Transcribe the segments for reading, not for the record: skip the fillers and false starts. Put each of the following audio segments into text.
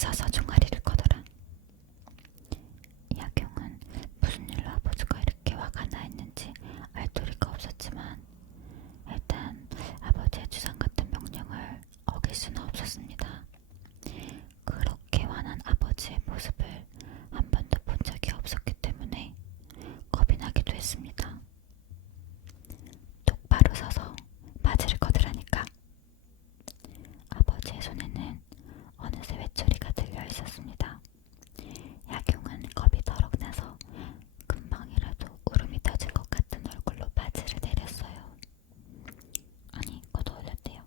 서서 종아리를 걷어라. 야경은 무슨 일로 아버지가 이렇게 화가 나 있는지 알 도리가 없었지만 일단 아버지의 주상 같은 명령을 어길 수는 없었습니다. 그렇게 화난 아버지의 모습을 한 번도 본 적이 없었기 때문에 겁이 나기도 했습니다. 똑바로 서서 바지를 걷으라니까. 아버지의 손에는 어느새 외초리가 들려 있었습니다. 야경은 겁이 더럭 나서 금방이라도 울음이 터질 것 같은 얼굴로 바지를 내렸어요. 아니, 걷어올렸대요.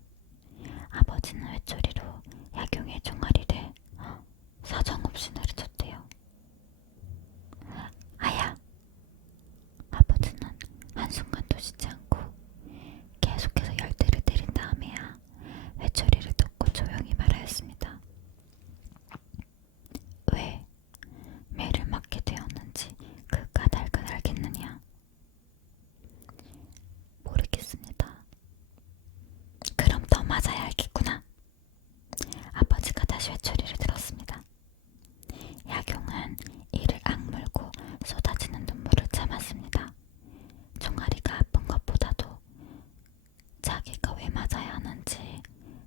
아버지는 외초리로 야경의 종아리를 사정없이 내려쳤대요. 아야! 아버지는 한순간도 쉬지 않고 계속해서 열대를 때린 다음에야 외초리를 덮고 조용히 말하였습니다. 왜 매를 맞게 되었는지 그 까닭을 알겠느냐? 모르겠습니다. 그럼 더 맞아야 알겠구나. 아버지가 다시 외초리를 들었습니다. 야경은 이를 악물고 쏟아지는 눈물을 참았습니다. 종아리가 아픈 것보다도 자기가 왜 맞아야 하는지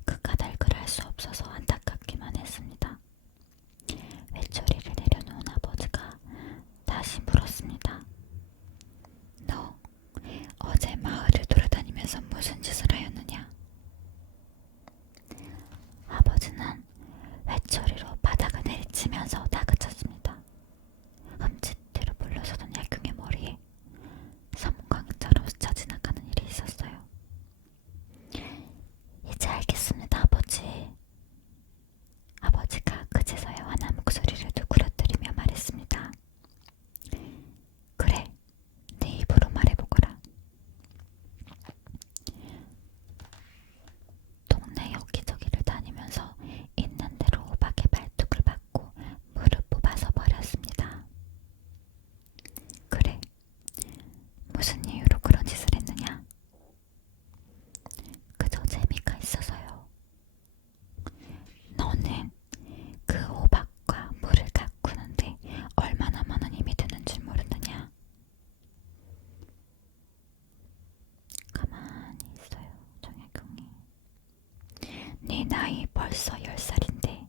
그 까닭을 알 수 없어서 안타깝기만 했습니다. 외초리를 내려놓은 아버지가 다시 물었습니다. 너 어제 마을을 돌아다니면서 무슨 짓을 하였느냐? 아버지는 외초리로 바닥을 내리치면서 다그쳤습니다. 흠칫 뒤로 물러서던 야경의 머리에 섬광처럼 스쳐 지나가는 일이 있었어요. 이제 알겠습니다, 아버지. 아버지가 그제서야 환한 목소리를 누그러뜨리며 말했습니다. 그래, 네 입으로 말해보거라. 동네 여기저기를 다니면서 있는 대로 호박의 발뚝을 받고 물을 뽑아서 버렸습니다. 그래, 무슨 이유로 그런 짓을 했느냐? 그저 재미가 있어서요. 너는 그 호박과 물을 가꾸는데 얼마나 많은 힘이 드는 줄 모르느냐? 가만히 있어요, 정약용이. 네 나이 벌써 10살인데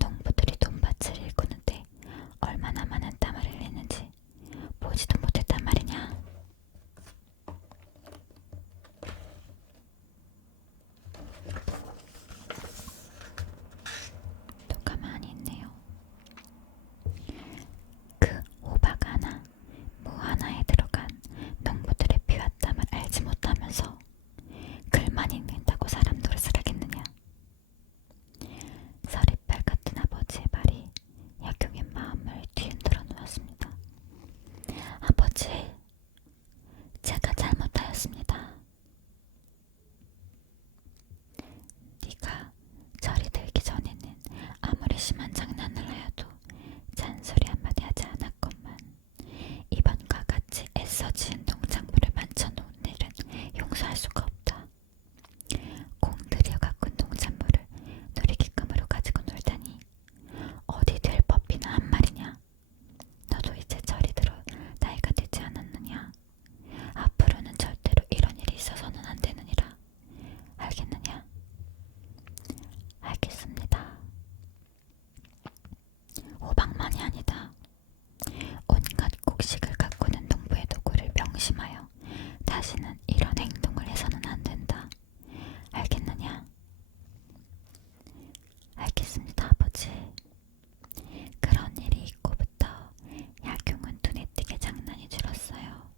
농부들이 돈밭을 일구는데 얼마나 많은 땀을 흘리는지 보지도 못했단 말이냐? 또 가만히 있네요. 그 호박 하나, 무 하나에 들어간 농부들의 피와 땀을 알지 못하면서 글만 읽는다고 사람 노릇을 하겠느냐? 서리빨 같은 아버지의 말이 야경의 마음을 뒤흔들어 놓았습니다. 아버지, 제가 잘못하였습니다. 네가 절이 들기 전에는 아무리 심한 장난을 하여도 잔소리 한마디 하지 않았건만 이번과 같이 애써 지은 농작물을 만져놓은 일은 용서할 수가 없다. 공들여 가꾼 농작물을 놀이기감으로 가지고 놀다니 어디 될 법이나 한 말이냐? 너도 이제 절이 들어 나이가 되지 않았느냐? 앞으로는 절대로 이런 일이 있어서는 안 되느니라. 알겠느냐? 알겠습니다. 호박만이 아니다. 온갖 곡식을 가꾸는 농부의 도구를 명심하여 다시는 이런 행동을 해서는 안 된다. 알겠느냐? 알겠습니다, 아버지. 그런 일이 있고부터 야경은 눈에 띄게 장난이 줄었어요.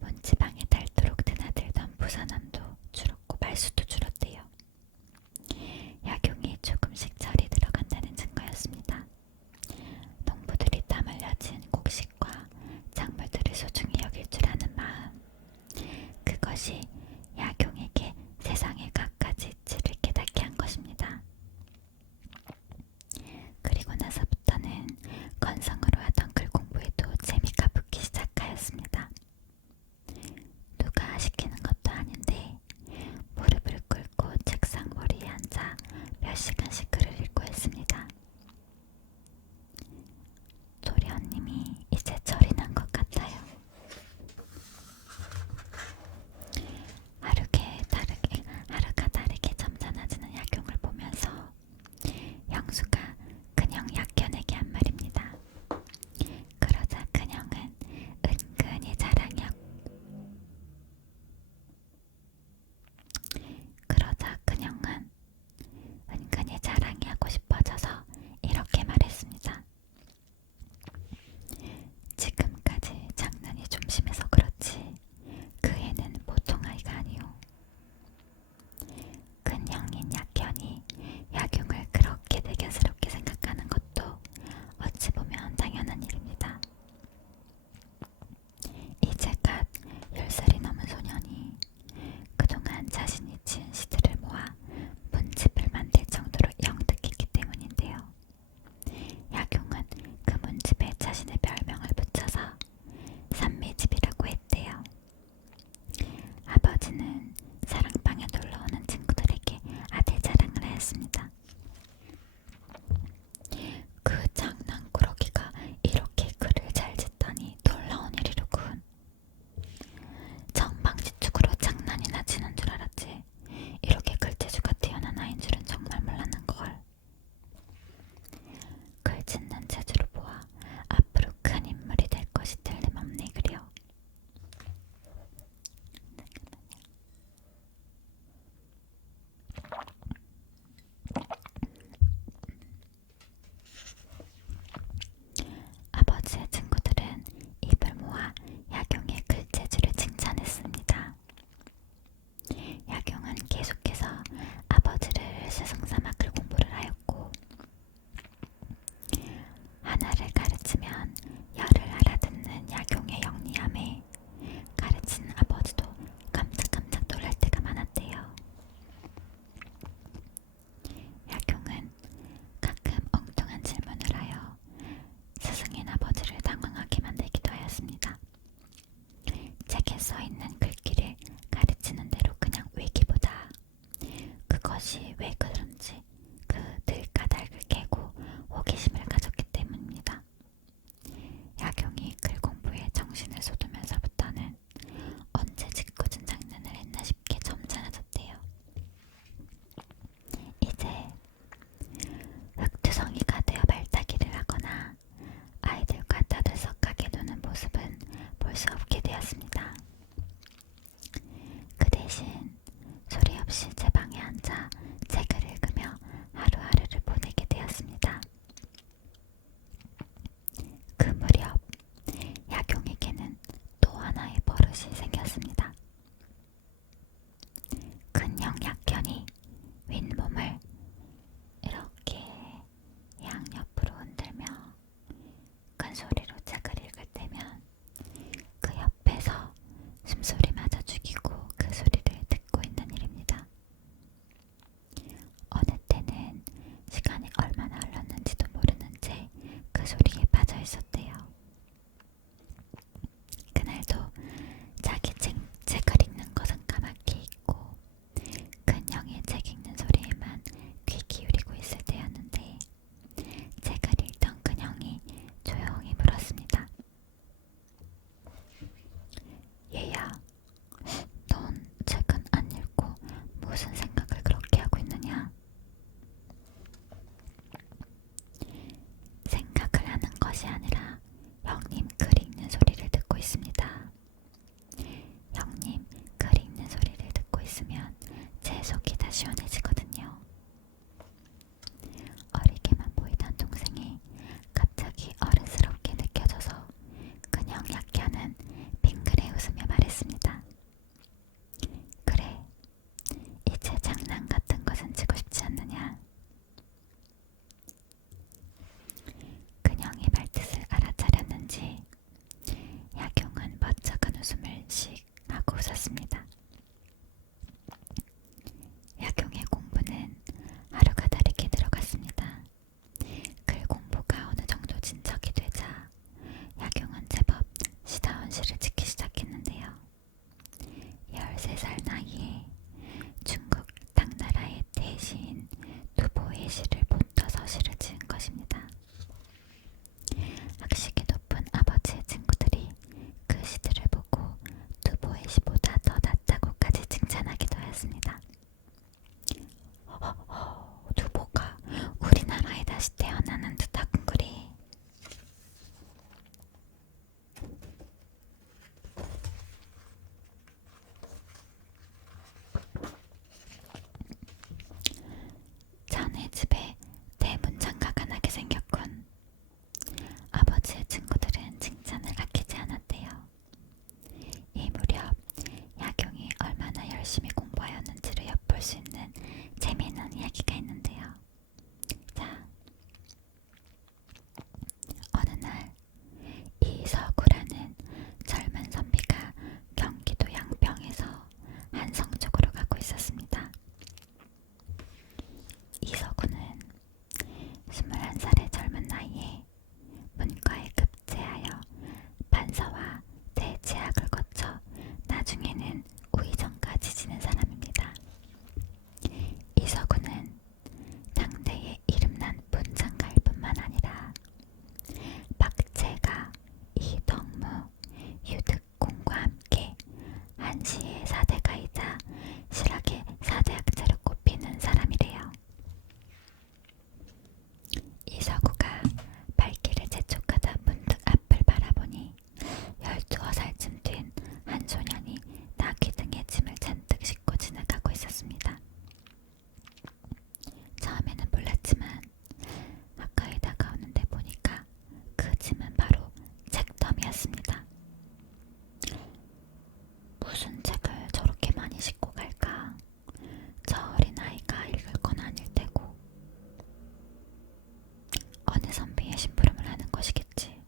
문지방에 닳도록 드나들던 부산함도 줄었고 말수도 줄었대요. 야경이 조금씩 절이 들어간다는 증거였습니다. 농부들이 땀 흘려진 곡식과 작물들을 소중히 여길 줄 아는 마음, 그것이 야경에게 세상의 갖가지 이치를 깨닫게 한 것입니다. 그리고 나서부터는 건성으로 하던 글 공부에도 재미가 붙기 시작하였습니다. 누가 시키는 것도 아닌데 무릎을 꿇고 책상 머리에 앉아 몇 시간씩 글을 읽고 했습니다. 써있는 글귀를 가르치는 대로 그냥 외기보다 그것이 왜 그런지 그 들까닭을 깨고 호기심을 가졌기 때문입니다. 야경이 글 공부에 정신을 쏟으면서부터는 언제 짓궂은 장난을 했나 싶게 점잖아졌대요. 이제 흑투성이가 되어 말타기를 하거나 아이들과 떠들썩하게 노는 모습은 볼 수 없게 되었습니다. 그 대신 소리 없이 제 방에 앉아 책을 읽으며 하루하루를 보내게 되었습니다. 그 무렵 야경에게는 또 하나의 버릇이 생겼습니다. 큰형 약견이 윗몸을 이렇게 양옆으로 흔들며 큰 소리로 책을 읽을 때면 그 옆에서 숨소리마저 죽이고 그 소리를 듣고 있는 일입니다. 어느 때는 시간이 얼마나 흘렀는지도 모르는 채 그 소리에 빠져 있었대요. 그날도 자기 책을 읽는 것은 까맣게 잊고 큰형의 책 읽는 소리에만 귀 기울이고 있을 때였는데 책을 읽던 큰형이 조용히 물었습니다. 얘야, 넌 책은 안 읽고 무슨 생각을 그렇게 하고 있느냐? 생각을 하는 것이 아니라 형님 글 읽는 소리를 듣고 있습니다. 형님 글 읽는 소리를 듣고 있으면 제 속이 다 시원해지거든요. 어리게만 보이던 동생이 갑자기 어른스럽게 느껴져서 그냥 약견은 빙그레 웃으며 말했습니다. 그래, 이제 장난 같은 것은 치고 싶지 않느냐? 그냥의 말뜻을 알아차렸는지 야경은 멋쩍은 웃음을 씩 하고 웃었습니다. 야경의 공부는 하루가 다르게 들어갔습니다. 글 공부가 어느 정도 진척이 되자 야경은 제법 시다원시를 찍기 시작했는데요. 13살 나이에 중국 당나라의 대시인 두보의 시를 본떠서 시를 지은 것입니다. 학식이 높은 아버지의 친구들이 그 시들을 보고 두보의 시보다 더 낫다고까지 칭찬하기도 하였습니다. 두보가 우리나라에 다시 태어나는 듯하군그리. 자네 집에 대문장가가 나게 생겼군. 아버지의 친구들은 칭찬을 아끼지 않았대요. 이 무렵 야경이 얼마나 열심히 공부하였는지를 엿볼 수 있는 재미있는 이야기가 있는데요. 자, 어느 날 이서구라는 젊은 선비가 경기도 양평에서 한성 쪽으로 가고 있었습니다. 이서구는 21살의 젊은 나이에 문과에 급제하여 판서와 대제학을 거쳐 나중에는 우의정까지 지낸 사람입니다. 이서구는 당대의 이름난 문장가일 뿐만 아니라 박제가, 이덕무, 유득공과 함께 한시의 4대가이자 실학의 4대학자로 꼽히는 사람이래요. 이서구가 발길을 재촉하다 문득 앞을 바라보니 12살쯤 된 한 소년이 나귀 등에 짐을 잔뜩 싣고 지나가고 있었습니다. 처음에는 몰랐지만 가까이 다가오는데 보니까 그 짐은 바로 책더미였습니다. 무슨 책을 저렇게 많이 싣고 갈까? 저 어린아이가 읽을 건 아닐 테고 어느 선비의 심부름을 하는 것이겠지.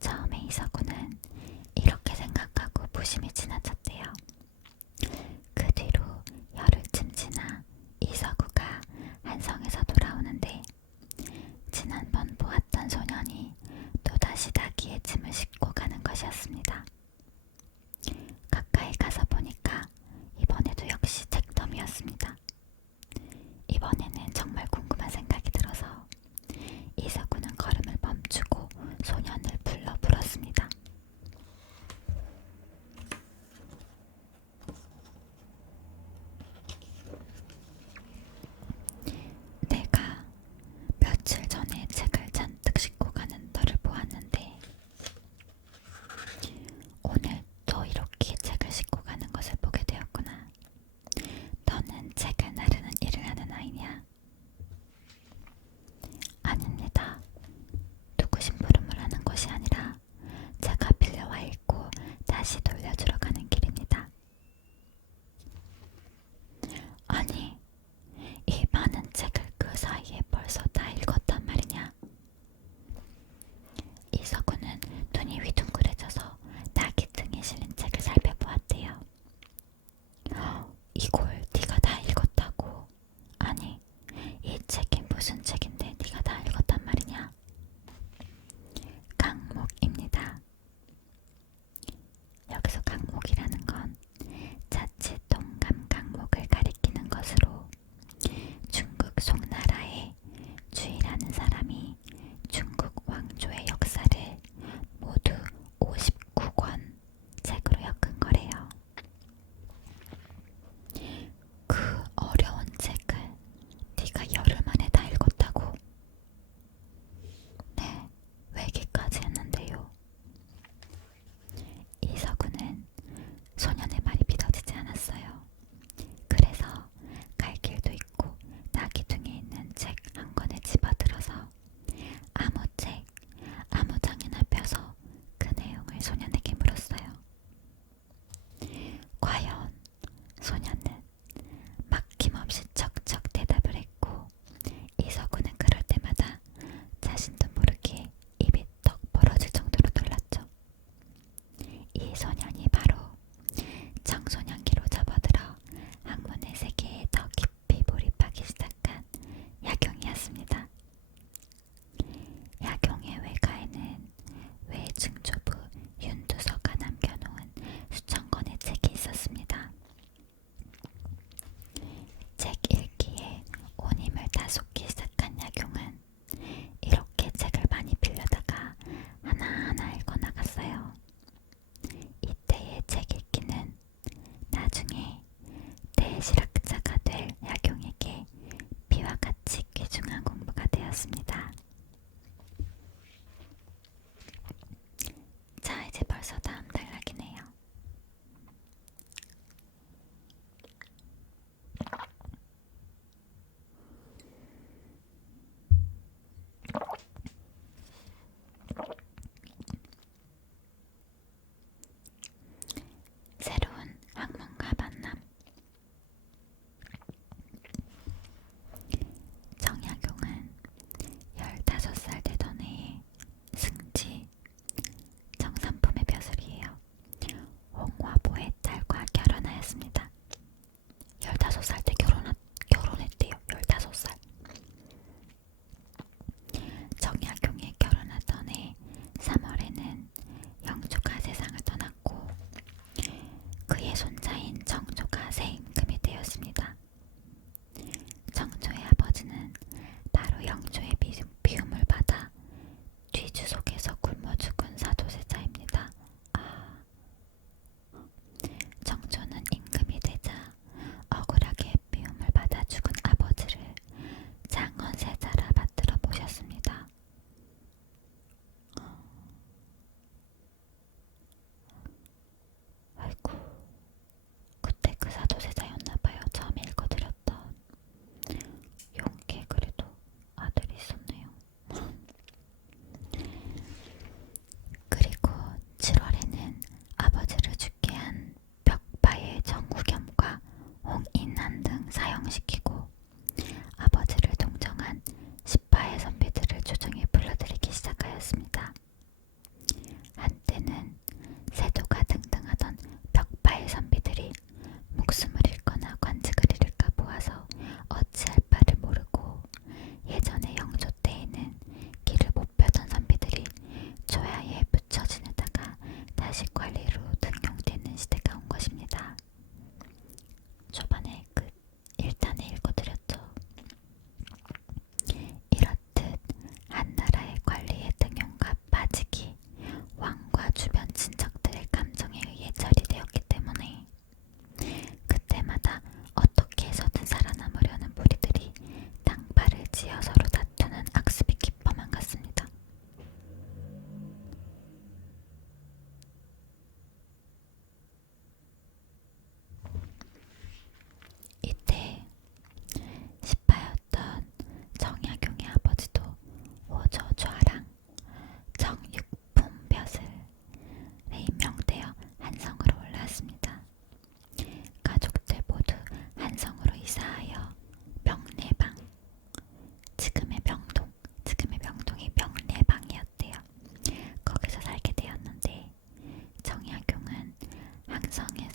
처음에 이서구는 이렇게 생각하고 무심히 지나쳤대요. 그 뒤로 열흘쯤 지나 이서구가 한성에서 돌아오는데 지난번 보았던 소년이 또다시 나귀의 짐을 싣고 가는 것이었습니다.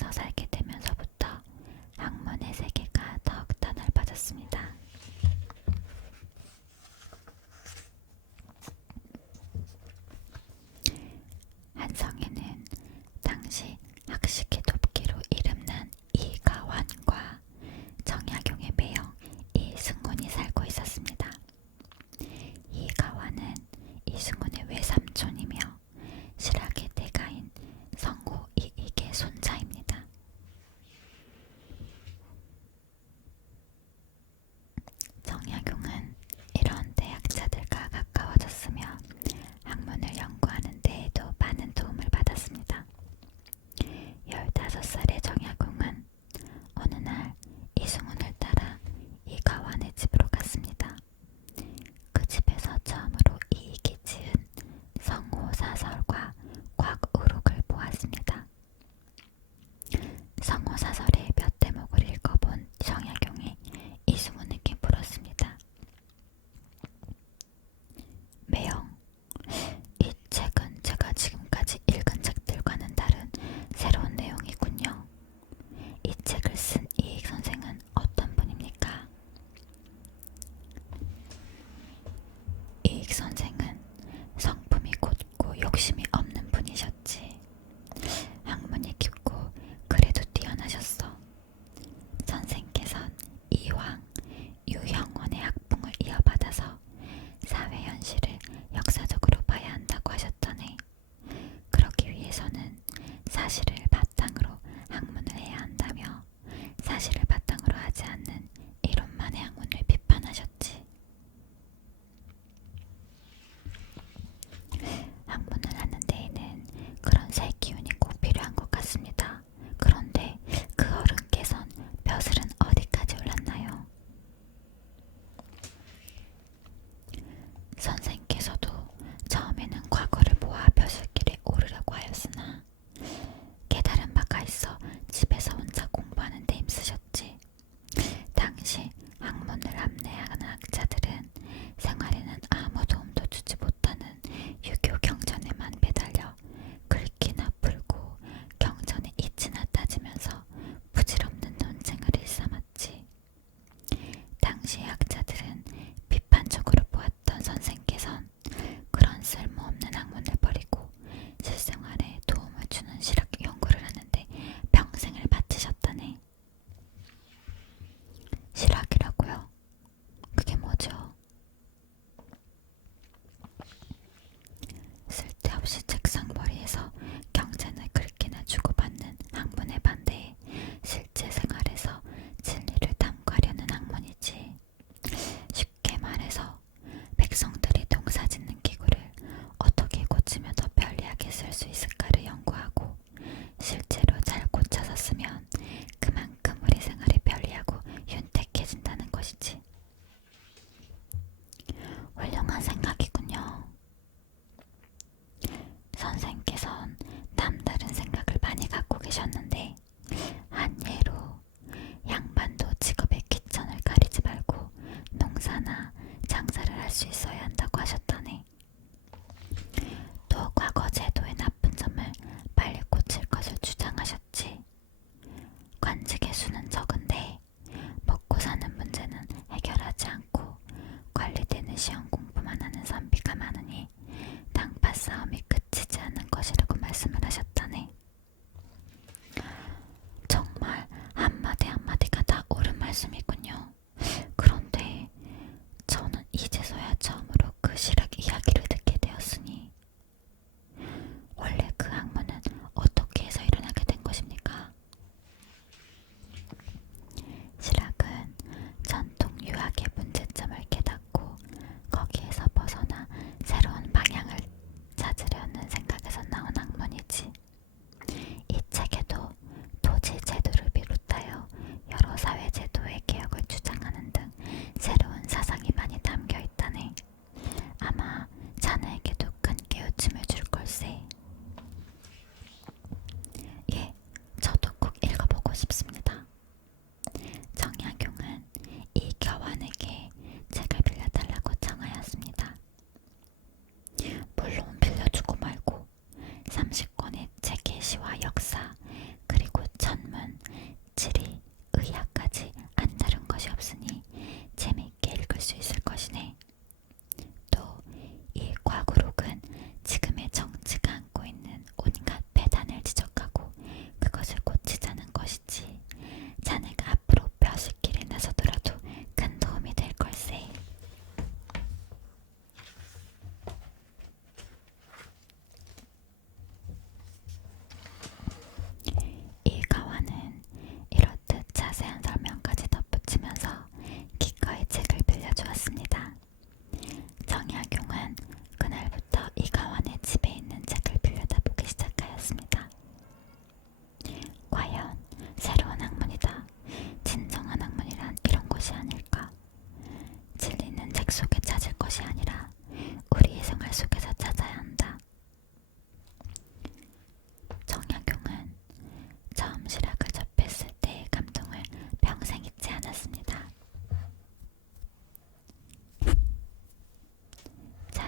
학교에서 살게 되면서부터 학문의 세계가 더욱더 넓어졌습니다. 한성에는 당시 학식의 돕기로 이름난 이가완과 정약용의 매형 이승훈이 살고 있었습니다. 이가완은 이승훈의 외삼촌이며 실학의 대가인 성호 이익의 손자입니다. 정약용은 이런 대학자들과 가까워졌으며 학문을 연구하는 데에도 많은 도움을 받았습니다. 15살의 정약용은 어느 날 이승훈을 따라 이가완의 집으로 갔습니다. 그 집에서 처음으로 이익이 지은 성호사설과 곽우록을 보았습니다. 성호사설의 몇 대목을 읽어본 정약용이 이승훈에게 물었습니다. 매형, 이 책은 제가 지금까지 읽은 책들과는 다른 새로운 내용이군요. 이 책을 쓴 이익 선생은 어떤 분입니까? 이익 선생은 성품이 곧고 욕심이 없는 분이셨지. 학문이 깊고 그래도 뛰어나셨어. 선생께선 이황, 유형원의 학풍을 이어받아서 사회 현실을 역사적으로 봐야 한다고 하셨더니 그러기 위해서는 사실을 바탕으로 학문을 해야 한다며 사실을 바탕으로 하지 않는 이론만의 학문을 비판하셨지. 학문을 하는 데에는 그런 새 기운이 꼭 필요한 것 같습니다. 그런데 그 어른께선 벼슬은 어디까지 올랐나요? 선생께서도 처음에는 과거를 모아 벼슬길에 오르려고 하였으나 깨달은 바가 있어 집에서 혼자 공부하는 데 힘쓰셨지. 당시 학문을 합리하는 학자들은 생활에는 아무 도움도 주지 못하는 유교 경전에만 매달려 긁기나 풀고 경전의 이치나 따지면서 부질없는 논쟁을 일삼았지. 당시 학자들은 비판적으로 보았던 선생께선 그런 쓸모없는 학문을 버리고 실생활에 도움을 주는 실학 연구를 하는데 평생을 바치셨다네. 실학이라고요? 그게 뭐죠? 쓸데없이 책상머리에서 경전을 긁기나 주고받는 학문에 반대해 실제 생활에서 진리를 탐구하려는 학문이지. 쉽게 말해서 백성들이 농사짓는 기구를 어떻게 고치면 더 편리하게 쓸 수 있을까를 연구하고 실제로 잘 고쳐서 쓰면 그만큼 우리 생활이 편리하고 윤택해진다는 것이지. 훌륭한 생각이군요. 선생께선 남다른 생각을 많이 갖고 계셨는데 한 예로 양반도 직업의 귀천을 가리지 말고 농사나 장사를 할 수 있어야 한다고 하셨다네. 또 과거 제도의 나쁜 점을 빨리 고칠 것을 주장하셨지. 관직의 수는 적은데 먹고 사는 문제는 해결하지 않고 관리되는 시험 공부만 하는 선비가 많으니 당파 싸움이 그치지 않는 것이라고 말씀을 하셨다네. 정말 한마디 한마디가 다 옳은 말씀이군요. 그런데 저는 이제서야 처음으로 그 실학 이야기를 듣게 되었으니 원래 그 학문은 어떻게 해서 일어나게 된 것입니까? 실학은 전통 유학의 문제점을 깨닫고 거기에서 벗어나 새로운 방향을 찾으려는 생각에서 나온 학문이지. 이 책에도 토지 제도를 비롯하여 여러 사회 제도의 개혁을 주장하는 등 새로운 사상이 많이 담겨 있다네. 아마 자네에게도 큰 깨우침을 줄 걸세. 예, 저도 꼭 읽어보고 싶습니다. 정약용은 이겨완에게 책을 빌려달라고 청하였습니다. 물론 빌려주고 말고 30권의 책의 시와 역사 그리고 1000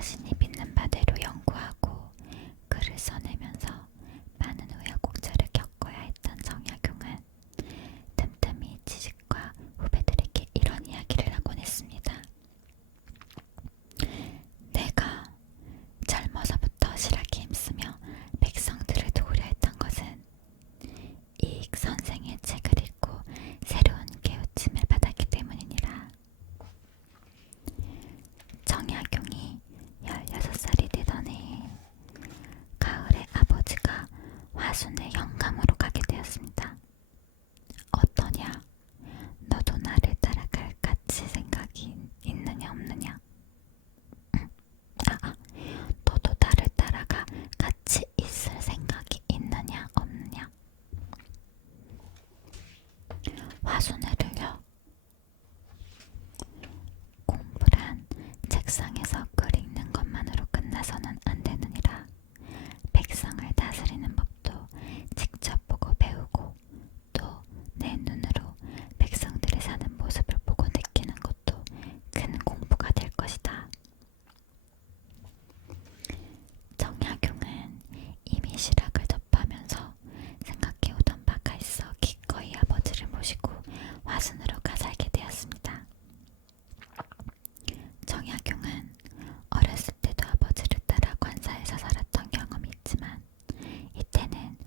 자신이 믿는 바대로 연구하고 글을 써내면서 많은 우여곡절을 겪어야 했던 정약용은 틈틈이 지식과 후배들에게 이런 이야기를 하곤 했습니다. 내가 젊어서부터 실하게 힘쓰며 백성들을 도우려 했던 것은 이익 선생의 책을 읽고 새로운 깨우침을 받았기 때문이니라. 정약용이 16살이 되던 해에 가을에 아버지가 화순의 영감으로 가게 되었습니다. 어떠냐? 너도 나를 따라갈 가치 생각이 있느냐 없느냐? 너도 나를 따라가 같이 있을 생각이 있느냐 없느냐? 화순회를요. 공부란 책상에서 글 읽는 것만으로 끝나서는 안 되느니라. 백성을 다스리는 법도 직접 보고 배우고 또 내 눈으로 백성들이 사는 모습을 보고 느끼는 것도 큰 공부가 될 것이다. 정약용은 이미 실학을 접하면서 생각해오던 바가 있어 기꺼이 아버지를 모시고 화순으로 가 살게 되었습니다. 정약용은 어렸을 때도 아버지를 따라 관사에서 살았던 경험이 있지만 이때는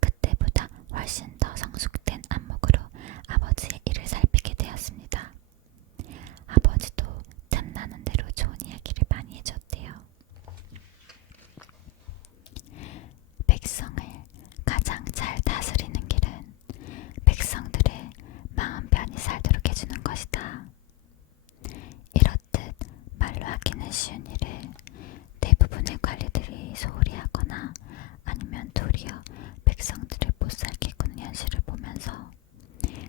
그때보다 훨씬 더 성숙된 안목으로 아버지의 일을 살피게 되었습니다. 아버지도 탐나는 대로 좋은 이야기를 많이 해줬대요. 백성을 가장 잘 다스리는 길은 백성들의 마음 편히 살도록 해주는 것이다. 이렇듯 말로 하기는 쉬운 일을 대부분의 관리들이 소홀히 하거나 아니면 도리어 백성들을 못살게 구는 현실을 보면서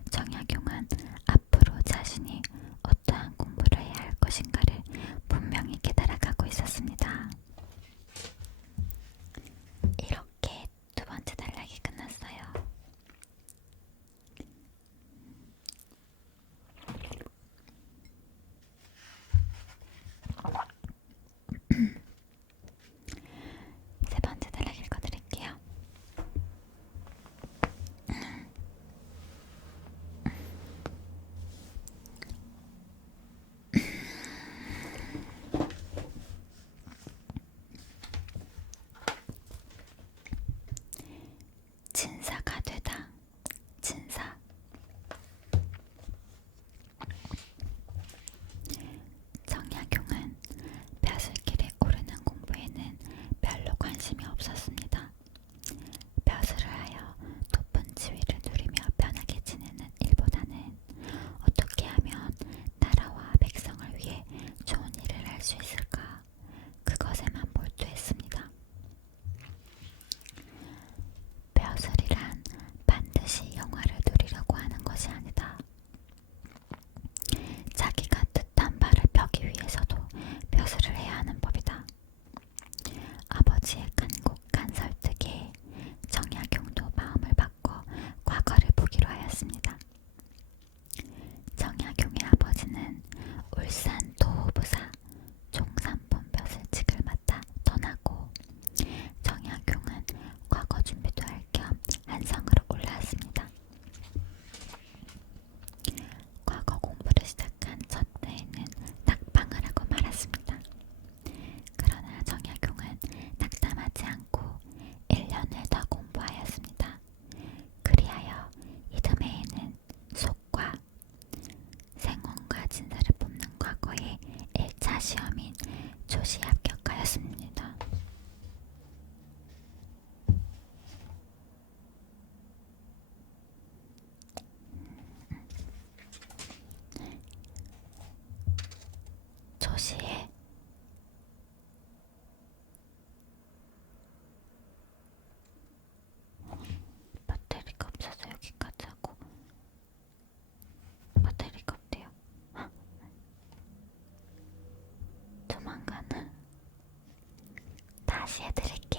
정약용은 앞으로 자신이 어떠한 공부를 해야 할 것인가를 분명히 깨달아가고 있었습니다. 이렇게 두 번째 단락이 끝났어요. 세 번째 단락 읽어드릴게요. 진사가 되다. 진사. 정약용은 벼슬길에 오르는 공부에는 별로 관심이 없었습니다. 벼슬을 하여 높은 지위를 누리며 편하게 지내는 일보다는 어떻게 하면 나라와 백성을 위해 좋은 일을 할 수 있을까? 그것에만 몰두했습니다. 벼슬이란 반드시 영화를 누리려고 하는 것이 아니다. 자기가 뜻한 바를 펴기 위해서도 벼슬을 해야 하는 법이다. 아버지의 간곡한 설득에 정약용도 마음을 바꿔 과거를 보기로 하였습니다. 정약용의 아버지는 울산 도호부사 종삼품 벼슬직을 맡아 떠나고 정약용은 과거 준비도 할 겸 한성으로 올라왔습니다. 과거 공부를 시작한 첫 해에는 낙방을 하고 말았습니다. 그러나 정약용은 낙담하지 않고 1년을 더 공부하였습니다. 그리하여 이듬해에는 속과 생원과 진사를 뽑는 과거의 1차 시험인 조시에 합격하였습니다. 조시에 배터리가 없어서 여기까지 하고 배터리가 없대요. 조만간은 다시 해드릴게요.